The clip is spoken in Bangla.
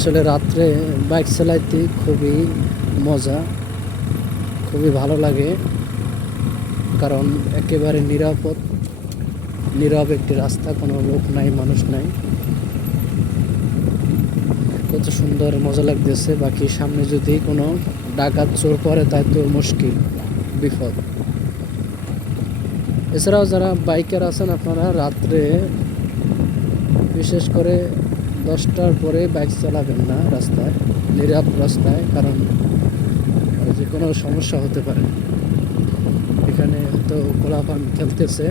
আসলে রাত্রে বাইক চালাইতে খুবই মজা, খুবই ভালো লাগে, কারণ একেবারে নীরব একটি রাস্তা, কোনো লোক নাই, মানুষ নাই। কত সুন্দর মজা লাগতেছে। বাকি সামনে যদি কোনো ডাকাত চোর পড়ে তাই তো মুশকিল, বিপদ। এছাড়াও যারা বাইকার আছেন আপনারা রাত্রে বিশেষ করে 10টার পরে বাইক চালাবেন না রাস্তায়, নীরব রাস্তায়, কারণ যে কোনো সমস্যা হতে পারে। এখানে তো পোলাপান খেলতেছে।